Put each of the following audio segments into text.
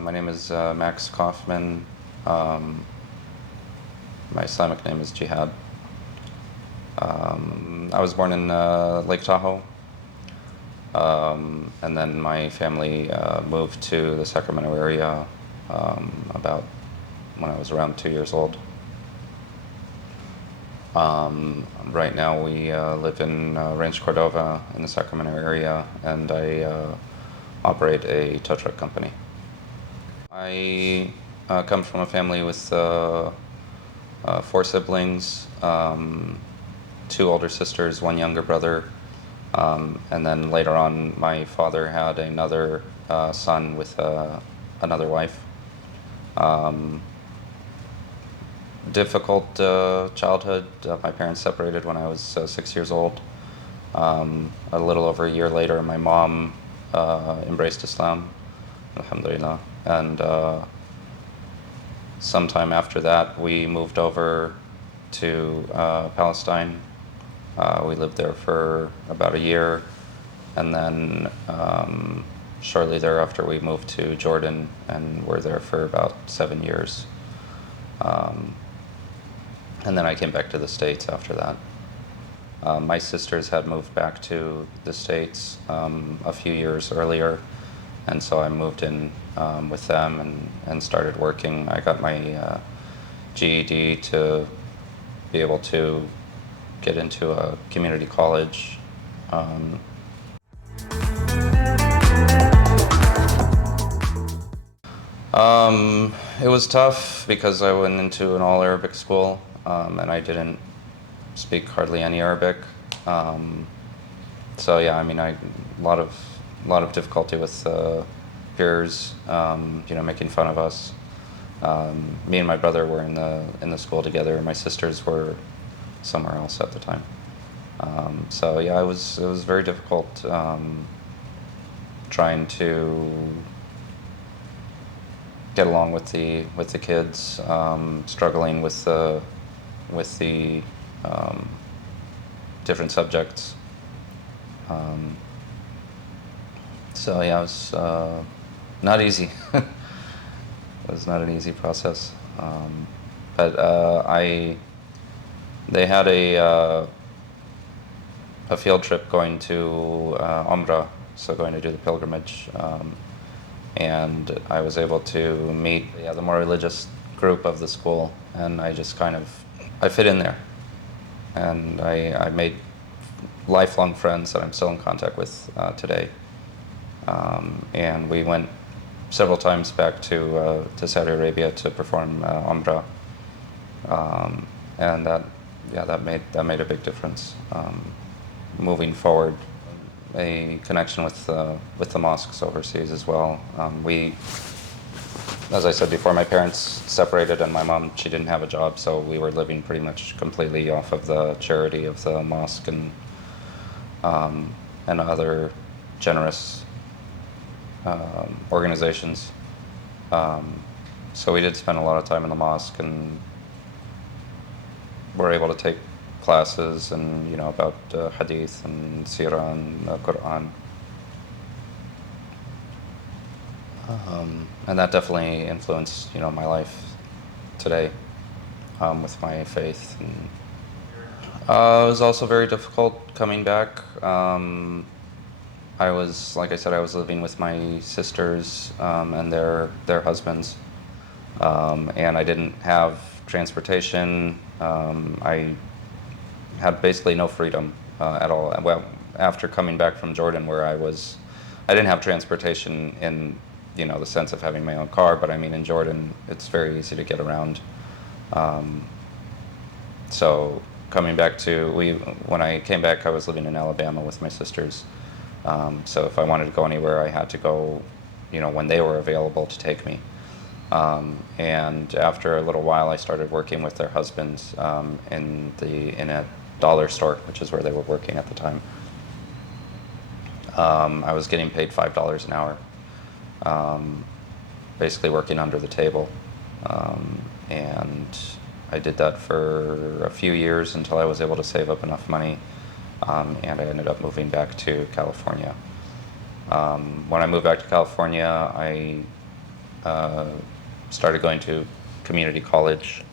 My name is Max Kauffman. Um, my Islamic name is Jihad. I was born in Lake Tahoe, and then my family moved to the Sacramento area about when I was around 2 years old. Right now we live in Ranch Cordova in the Sacramento area, and I operate a tow truck company. I come from a family with 4 siblings, 2 older sisters, 1 younger brother, and then later on my father had another son with another wife. Difficult childhood. My parents separated when I was 6 years old. A little over a year later, my mom embraced Islam, alhamdulillah, and sometime after that we moved over to Palestine. We lived there for about a year, and then shortly thereafter we moved to Jordan and were there for about 7 years. And then I came back to the States after that. My sisters had moved back to the States a few years earlier, and so I moved in with them and started working. I got my GED to be able to get into a community college. It was tough because I went into an all-Arabic school, and I didn't speak hardly any Arabic. So yeah, I mean, a lot of difficulty with peers, making fun of us. Me and my brother were in the school together. My sisters were somewhere else at the time. So yeah, it was very difficult trying to get along with the kids, struggling with the different subjects. So yeah, it was not easy. It was not an easy process. But they had a field trip going to Umrah, so going to do the pilgrimage. And I was able to meet the more religious group of the school, and I just I fit in there. And I made lifelong friends that I'm still in contact with today. And we went several times back to Saudi Arabia to perform Umrah. And that made a big difference. Moving forward, a connection with the mosques overseas as well. As I said before, my parents separated, and my mom, she didn't have a job, so we were living pretty much completely off of the charity of the mosque and other generous organizations. So we did spend a lot of time in the mosque, and were able to take classes and about hadith and seerah and Quran. And that definitely influenced my life today with my faith. And it was also very difficult coming back. Like I said, I was living with my sisters and their husbands, and I didn't have transportation. I had basically no freedom at all. Well, after coming back from Jordan, where I didn't have transportation in the sense of having my own car, but I mean, in Jordan, it's very easy to get around. So coming back when I came back, I was living in Alabama with my sisters. So if I wanted to go anywhere, I had to go, when they were available to take me. And after a little while, I started working with their husbands in a dollar store, which is where they were working at the time. I was getting paid $5 an hour, basically working under the table. And I did that for a few years until I was able to save up enough money, and I ended up moving back to California. When I moved back to California, I started going to community college.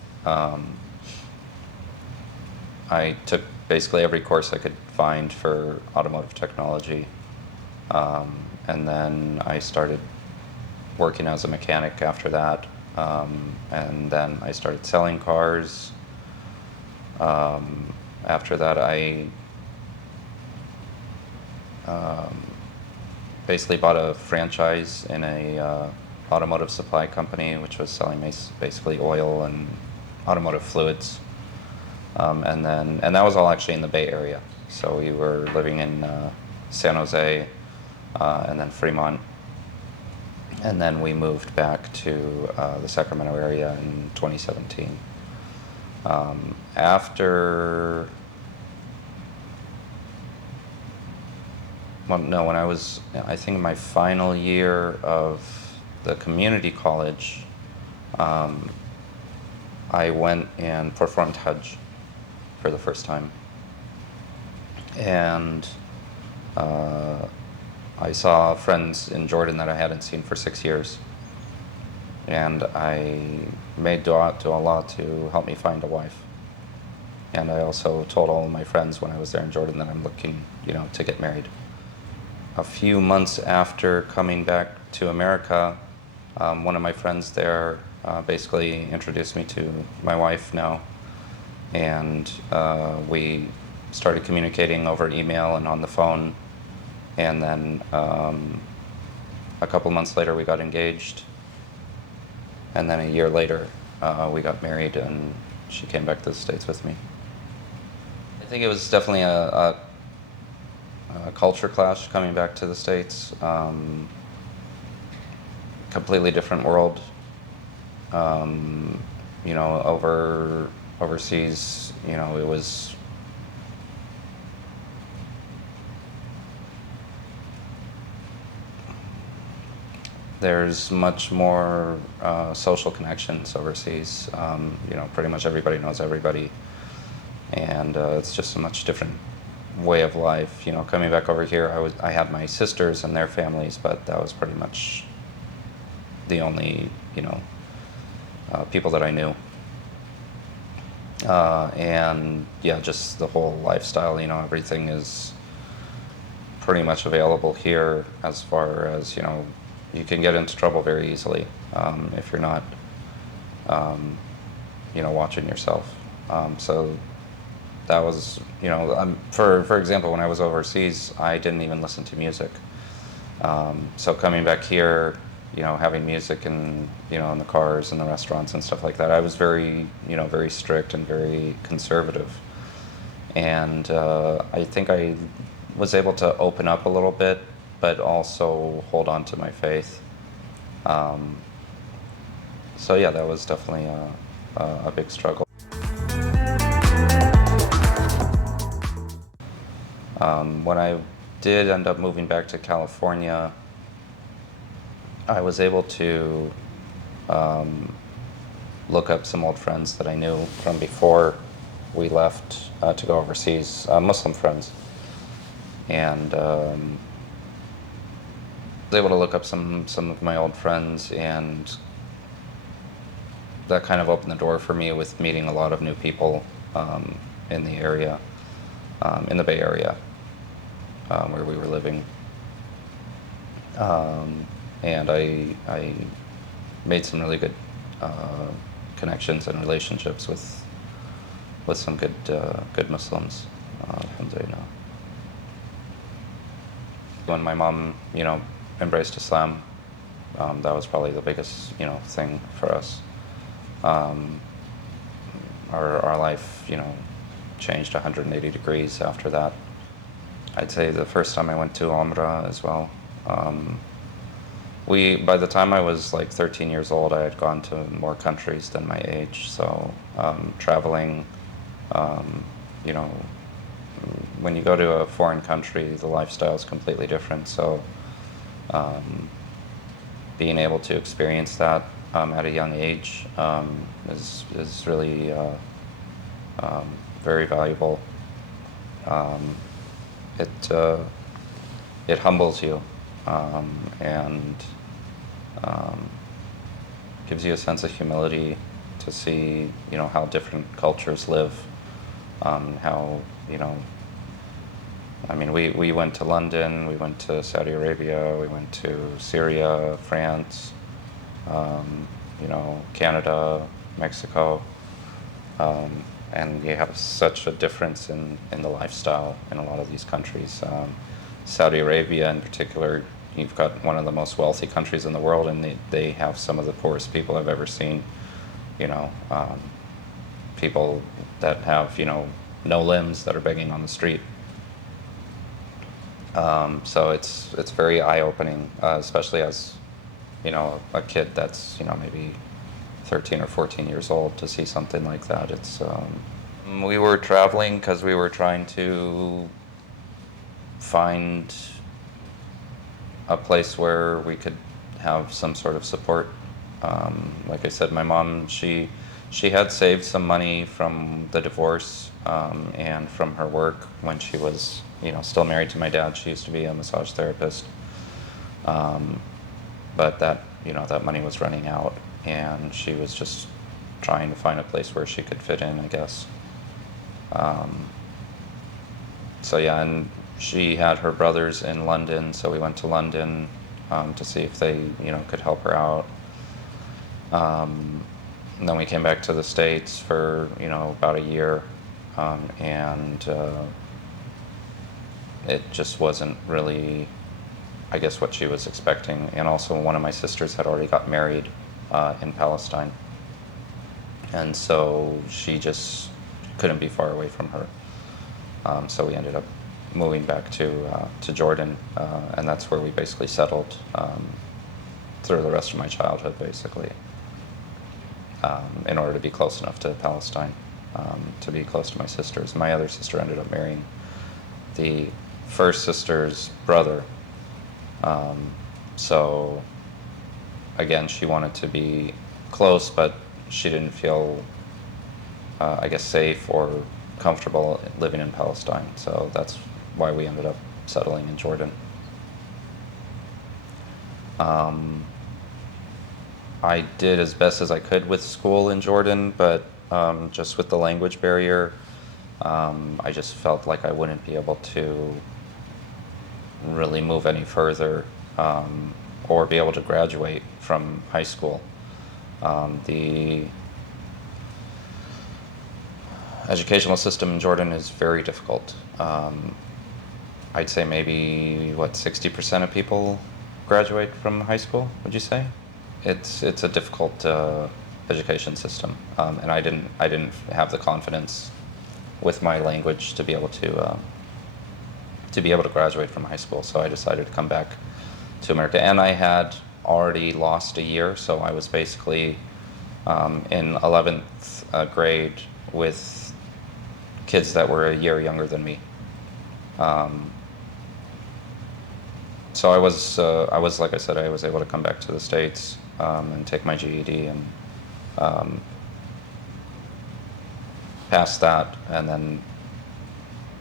I took basically every course I could find for automotive technology. And then I started working as a mechanic after that. And then I started selling cars. After that, I basically bought a franchise in a automotive supply company, which was selling basically oil and automotive fluids. And that was all actually in the Bay Area. So we were living in San Jose and then Fremont. And then we moved back to the Sacramento area in 2017. When I was, I think, in my final year of the community college, I went and performed Hajj for the first time. And I saw friends in Jordan that I hadn't seen for 6 years. And I made dua to Allah to help me find a wife. And I also told all of my friends when I was there in Jordan that I'm looking, to get married. A few months after coming back to America, one of my friends there basically introduced me to my wife now. And we started communicating over email and on the phone. And then a couple months later, we got engaged. And then a year later, we got married, and she came back to the States with me. I think it was definitely a culture clash coming back to the States. Completely different world. Overseas, it was. There's much more social connections overseas. Pretty much everybody knows everybody, and it's just a much different way of life. Coming back over here, I had my sisters and their families, but that was pretty much the only people that I knew. And yeah, just the whole lifestyle. Everything is pretty much available here, as far as you can get into trouble very easily if you're not, watching yourself. So that was, for example, when I was overseas, I didn't even listen to music. So coming back here, having music in the cars and the restaurants and stuff like that, I was very, very strict and very conservative. And I think I was able to open up a little bit, but also hold on to my faith. So yeah, that was definitely a big struggle. When I did end up moving back to California, I was able to look up some old friends that I knew from before we left to go overseas, Muslim friends. And was able to look up some of my old friends, and that kind of opened the door for me with meeting a lot of new people in the area, in the Bay Area, where we were living. And I made some really good connections and relationships with some good Muslims, alhamdulillah. When my mom, embraced Islam, that was probably the biggest, thing for us. Our life, changed 180 degrees after that. I'd say the first time I went to Umrah as well. By the time I was like 13 years old, I had gone to more countries than my age. So traveling, when you go to a foreign country, the lifestyle is completely different. So being able to experience that at a young age is really very valuable. It humbles you, and gives you a sense of humility to see, how different cultures live, how, I mean, we went to London, we went to Saudi Arabia, we went to Syria, France, Canada, Mexico, and you have such a difference in the lifestyle in a lot of these countries. Saudi Arabia in particular, you've got one of the most wealthy countries in the world, and they have some of the poorest people I've ever seen. People that have, no limbs that are begging on the street. So it's very eye-opening, especially as, a kid that's, maybe 13 or 14 years old, to see something like that. We were traveling because we were trying to find a place where we could have some sort of support. Like I said, my mom, she had saved some money from the divorce, and from her work when she was, still married to my dad. She used to be a massage therapist. But that money was running out, and she was just trying to find a place where she could fit in, I guess. So yeah, and she had her brothers in London, so we went to London to see if they, could help her out. And then we came back to the States for, about a year, and it just wasn't really, I guess, what she was expecting. And also one of my sisters had already got married in Palestine, and so she just couldn't be far away from her. So we ended up moving back to Jordan, and that's where we basically settled through the rest of my childhood, basically, in order to be close enough to Palestine, to be close to my sisters. My other sister ended up marrying the first sister's brother. So again, she wanted to be close, but she didn't feel, I guess, safe or comfortable living in Palestine. So that's why we ended up settling in Jordan. I did as best as I could with school in Jordan, but just with the language barrier, I just felt like I wouldn't be able to really move any further, or be able to graduate from high school. The educational system in Jordan is very difficult. I'd say maybe 60% of people graduate from high school, would you say? It's a difficult education system, and I didn't have the confidence with my language to be able to graduate from high school. So I decided to come back to America, and I had already lost a year, so I was basically in 11th grade with kids that were a year younger than me. So I was, like I said, I was able to come back to the States and take my GED and pass that, and then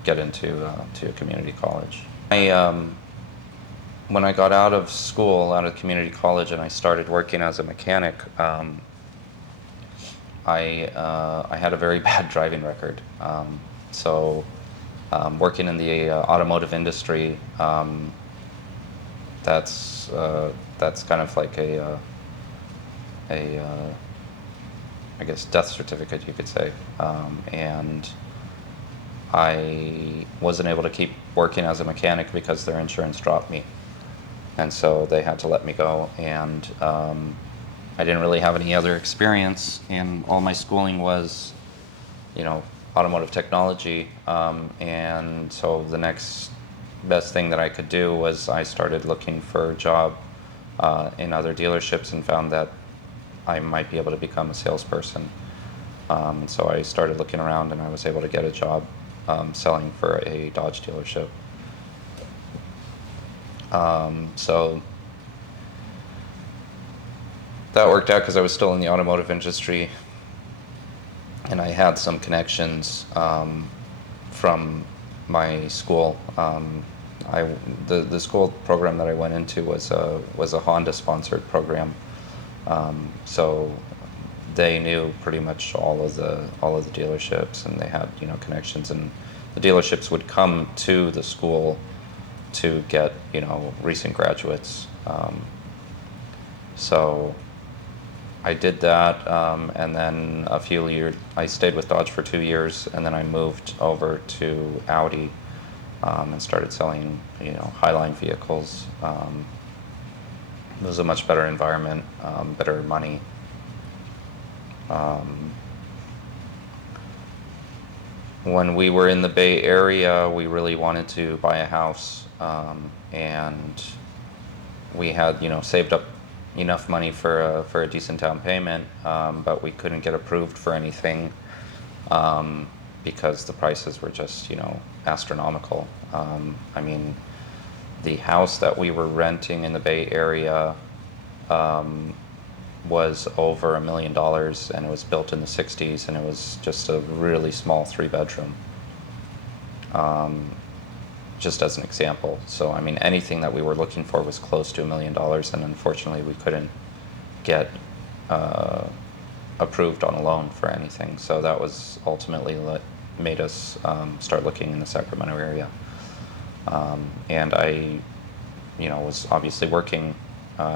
get into to a community college. When I got out of school, out of community college, and I started working as a mechanic, I had a very bad driving record. So working in the automotive industry, that's kind of like a I guess death certificate, you could say, and I wasn't able to keep working as a mechanic because their insurance dropped me, and so they had to let me go. And I didn't really have any other experience, and all my schooling was, automotive technology, and so the next best thing that I could do was I started looking for a job in other dealerships, and found that I might be able to become a salesperson. And so I started looking around, and I was able to get a job selling for a Dodge dealership. So that worked out because I was still in the automotive industry, and I had some connections from my school. The school program that I went into was a Honda sponsored program, So they knew pretty much all of the dealerships, and they had connections, and the dealerships would come to the school to get recent graduates. So I did that, and then a few years I stayed with Dodge for 2 years, and then I moved over to Audi, and started selling highline vehicles. It was a much better environment, better money. When we were in the Bay Area, we really wanted to buy a house, and we had saved up enough money for a decent down payment, but we couldn't get approved for anything, because the prices were just astronomical. I mean, the house that we were renting in the Bay Area was over $1 million, and it was built in the 60s, and it was just a really small 3-bedroom, just as an example. So I mean, anything that we were looking for was close to $1 million, and unfortunately we couldn't get approved on a loan for anything. So that was ultimately what made us start looking in the Sacramento area. And I was obviously working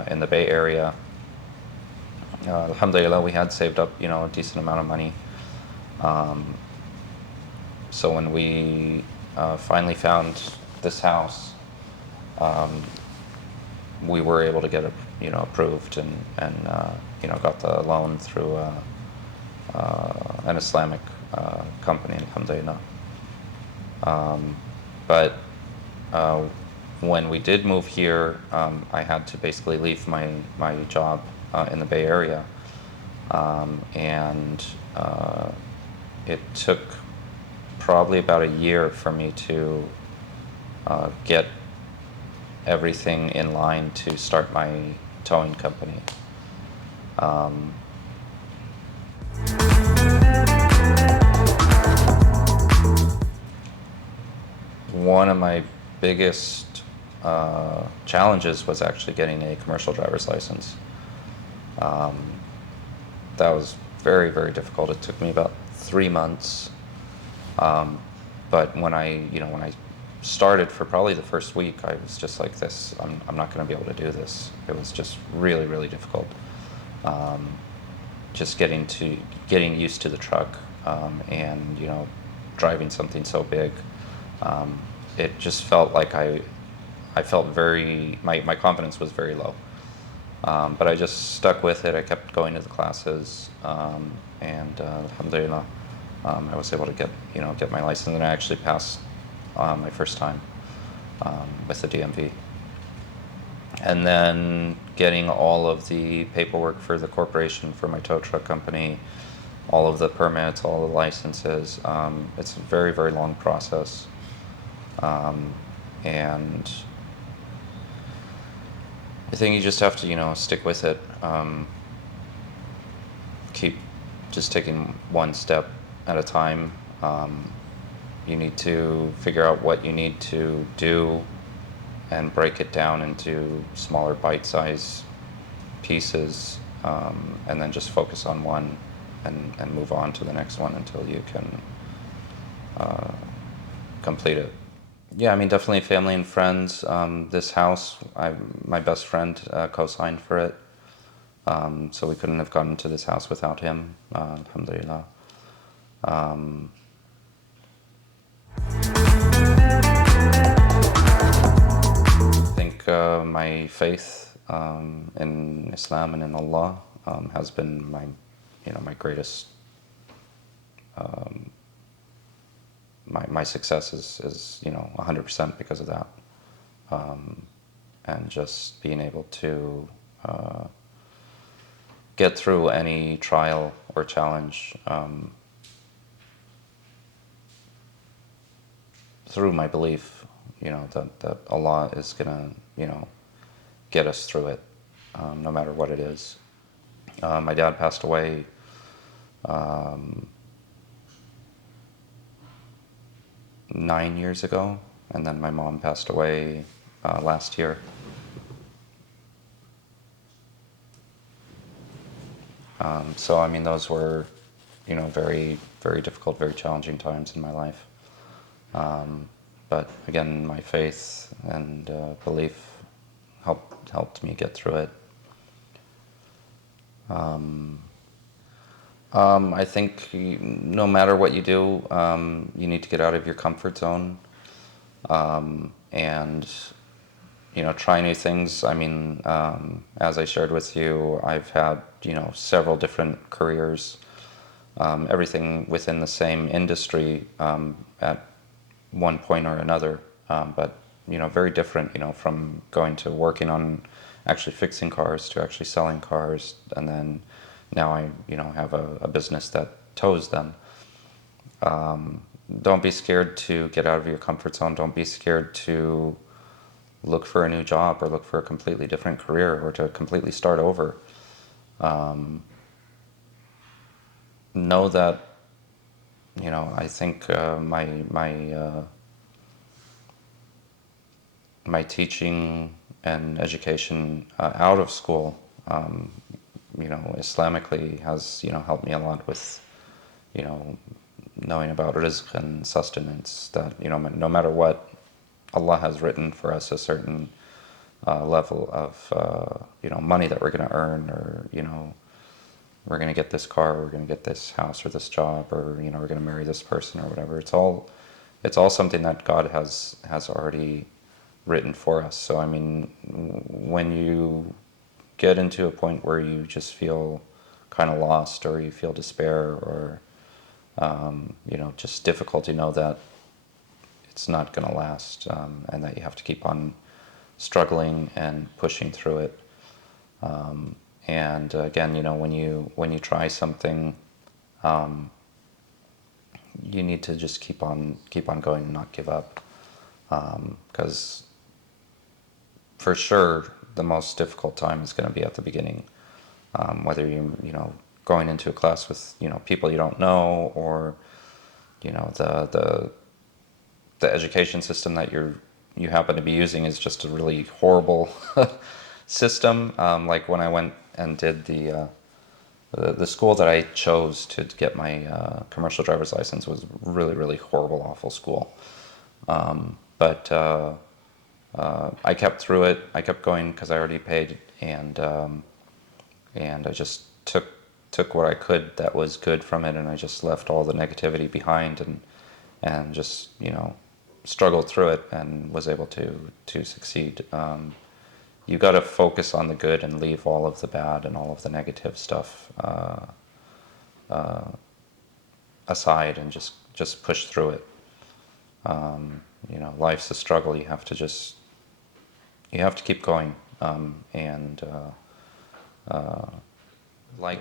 in the Bay Area. Alhamdulillah, we had saved up a decent amount of money. So when we finally found this house, we were able to get it approved, and got the loan through an Islamic company, alhamdulillah. But when we did move here, I had to basically leave my job in the Bay Area, and it took probably about a year for me to get everything in line to start my towing company. One of my biggest challenges was actually getting a commercial driver's license. That was very, very difficult. It took me about 3 months. But when I started, for probably the first week, I was just like this. I'm not going to be able to do this. It was just really, really difficult. Just getting used to the truck, and driving something so big. It just felt like I felt my confidence was very low. But I just stuck with it. I kept going to the classes, and alhamdulillah, I was able to get my license, and I actually passed my first time with the DMV. And then getting all of the paperwork for the corporation, for my tow truck company, all of the permits, all the licenses. It's a very, very long process. And I think you just have to, stick with it. Keep just taking one step at a time. You need to figure out what you need to do and break it down into smaller bite-sized pieces, and then just focus on one and move on to the next one until you can complete it. Yeah, I mean, definitely family and friends. This house, my best friend co-signed for it, so we couldn't have gotten to this house without him, alhamdulillah. I think my faith in Islam and in Allah has been my greatest. My success is 100% because of that, and just being able to get through any trial or challenge through my belief, that Allah is gonna get us through it, no matter what it is. My dad passed away 9 years ago, and then my mom passed away last year. So I mean, those were, very, very difficult, very challenging times in my life. But again, my faith and belief helped me get through it. I think no matter what you do, you need to get out of your comfort zone, and try new things. I mean, as I shared with you, I've had several different careers, everything within the same industry at one point or another, but very different. From going to working on actually fixing cars to actually selling cars, and then now I have a business that tows them. Don't be scared to get out of your comfort zone. Don't be scared to look for a new job or look for a completely different career or to completely start over. Know that I think my teaching and education out of school, Islamically, has helped me a lot with knowing about rizq and sustenance. That no matter what, Allah has written for us a certain level of money that we're going to earn, or we're going to get this car, we're going to get this house or this job, or we're going to marry this person or whatever. It's all something that God has already written for us. So I mean, when you get into a point where you just feel kind of lost, or you feel despair, or just difficulty, know that it's not going to last, and that you have to keep on struggling and pushing through it. And again, when you try something, you need to just keep on going and not give up, because for sure the most difficult time is going to be at the beginning, whether going into a class with people you don't know, or the education system that you happen to be using is just a really horrible system. Like when I went and did the school that I chose to get my commercial driver's license was really, really horrible, awful school. But I kept through it. I kept going because I already paid, and I just took what I could that was good from it, and I just left all the negativity behind, and just struggled through it and was able to succeed. You got to focus on the good and leave all of the bad and all of the negative stuff aside, and just push through it. Life's a struggle. You have to keep going, and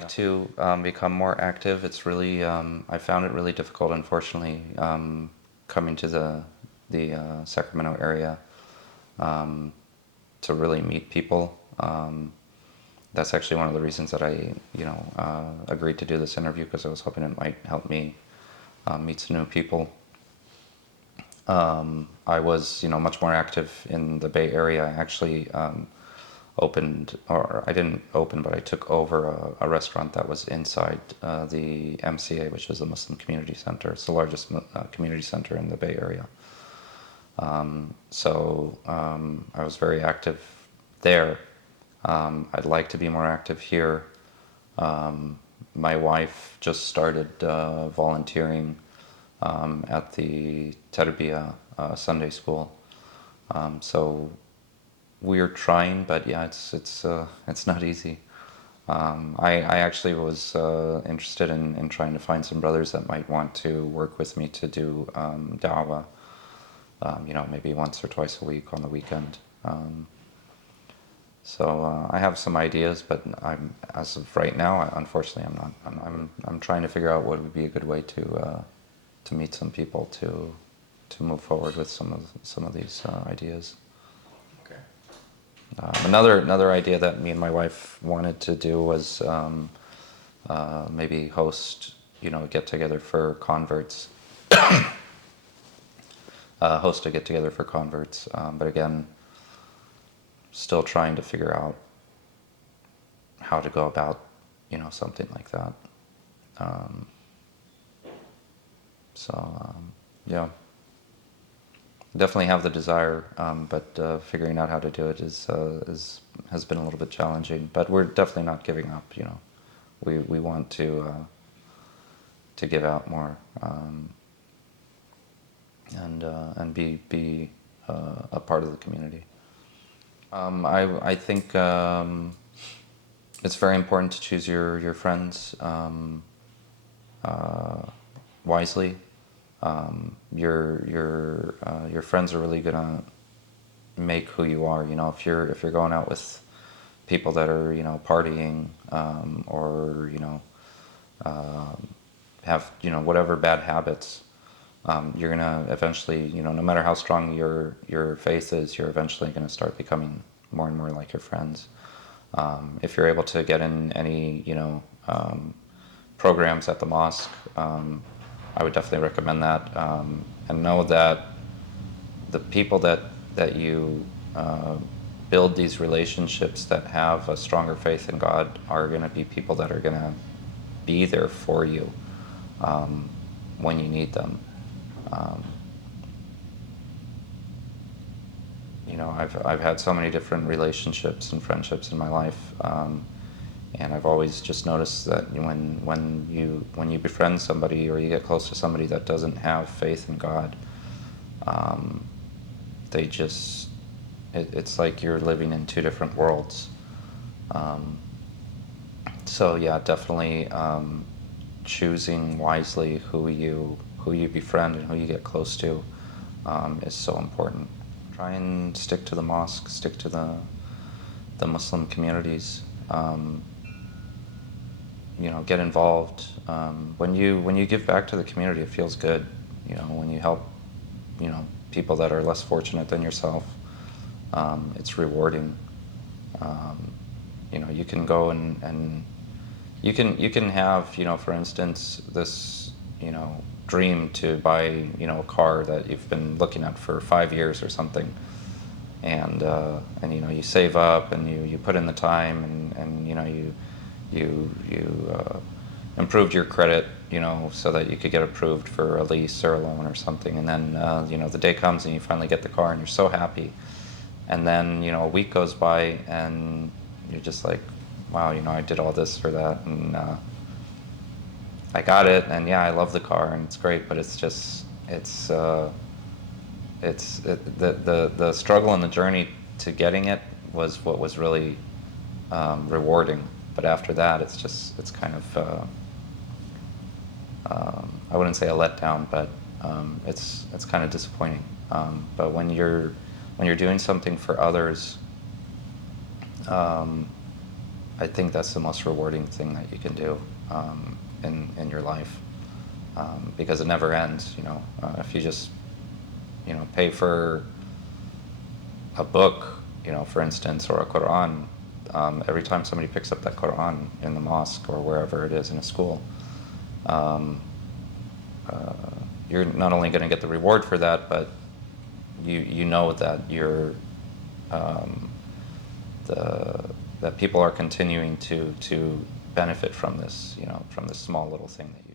to become more active. It's really I found it really difficult, unfortunately, coming to the Sacramento area, to really meet people. That's actually one of the reasons that I agreed to do this interview, because I was hoping it might help me meet some new people. I was much more active in the Bay Area. I actually opened, or I didn't open, but I took over a restaurant that was inside the MCA, which is the Muslim Community Center. It's the largest community center in the Bay Area. So I was very active there. I'd like to be more active here. My wife just started volunteering at the Terbiya Sunday school. So we're trying, but yeah, it's not easy. I actually was interested in trying to find some brothers that might want to work with me to do da'wah, maybe once or twice a week on the weekend. So I have some ideas, but as of right now, unfortunately, I'm not. I'm trying to figure out what would be a good way to meet some people to move forward with some of these ideas. Okay. Another idea that me and my wife wanted to do was maybe host a get together for converts. Host a get together for converts, but again, still trying to figure out how to go about something like that. Yeah, definitely have the desire, but figuring out how to do it has been a little bit challenging. But we're definitely not giving up. We want to give out more, and be a part of the community. I think it's very important to choose your friends wisely. Your friends are really gonna make who you are. If you're going out with people that are partying, or have whatever bad habits, you're gonna eventually, no matter how strong your faith is, you're eventually gonna start becoming more and more like your friends. If you're able to get in any programs at the mosque, I would definitely recommend that, and know that the people that you build these relationships that have a stronger faith in God are going to be people that are going to be there for you when you need them. I've had so many different relationships and friendships in my life, and I've always just noticed that when you befriend somebody or you get close to somebody that doesn't have faith in God, it's like you're living in two different worlds. So yeah, definitely choosing wisely who you befriend and who you get close to is so important. Try and stick to the mosque, stick to the Muslim communities. Get involved. When you give back to the community, it feels good. When you help, people that are less fortunate than yourself, it's rewarding. You can go and you can have, for instance, this, dream to buy, a car that you've been looking at for 5 years or something, and you save up and you put in the time, and you improved your credit, so that you could get approved for a lease or a loan or something, and then the day comes and you finally get the car and you're so happy, and then a week goes by and you're just like, wow, I did all this for that, and I got it, and yeah, I love the car and it's great, but the struggle and the journey to getting it was what was really rewarding. But after that, it's kind of I wouldn't say a letdown, but it's kind of disappointing. But when you're doing something for others, I think that's the most rewarding thing that you can do in your life, because it never ends. If you just pay for a book, for instance, or a Quran, every time somebody picks up that Quran in the mosque or wherever it is in a school, you're not only going to get the reward for that, but you know that you're that people are continuing to benefit from this, from this small little thing that you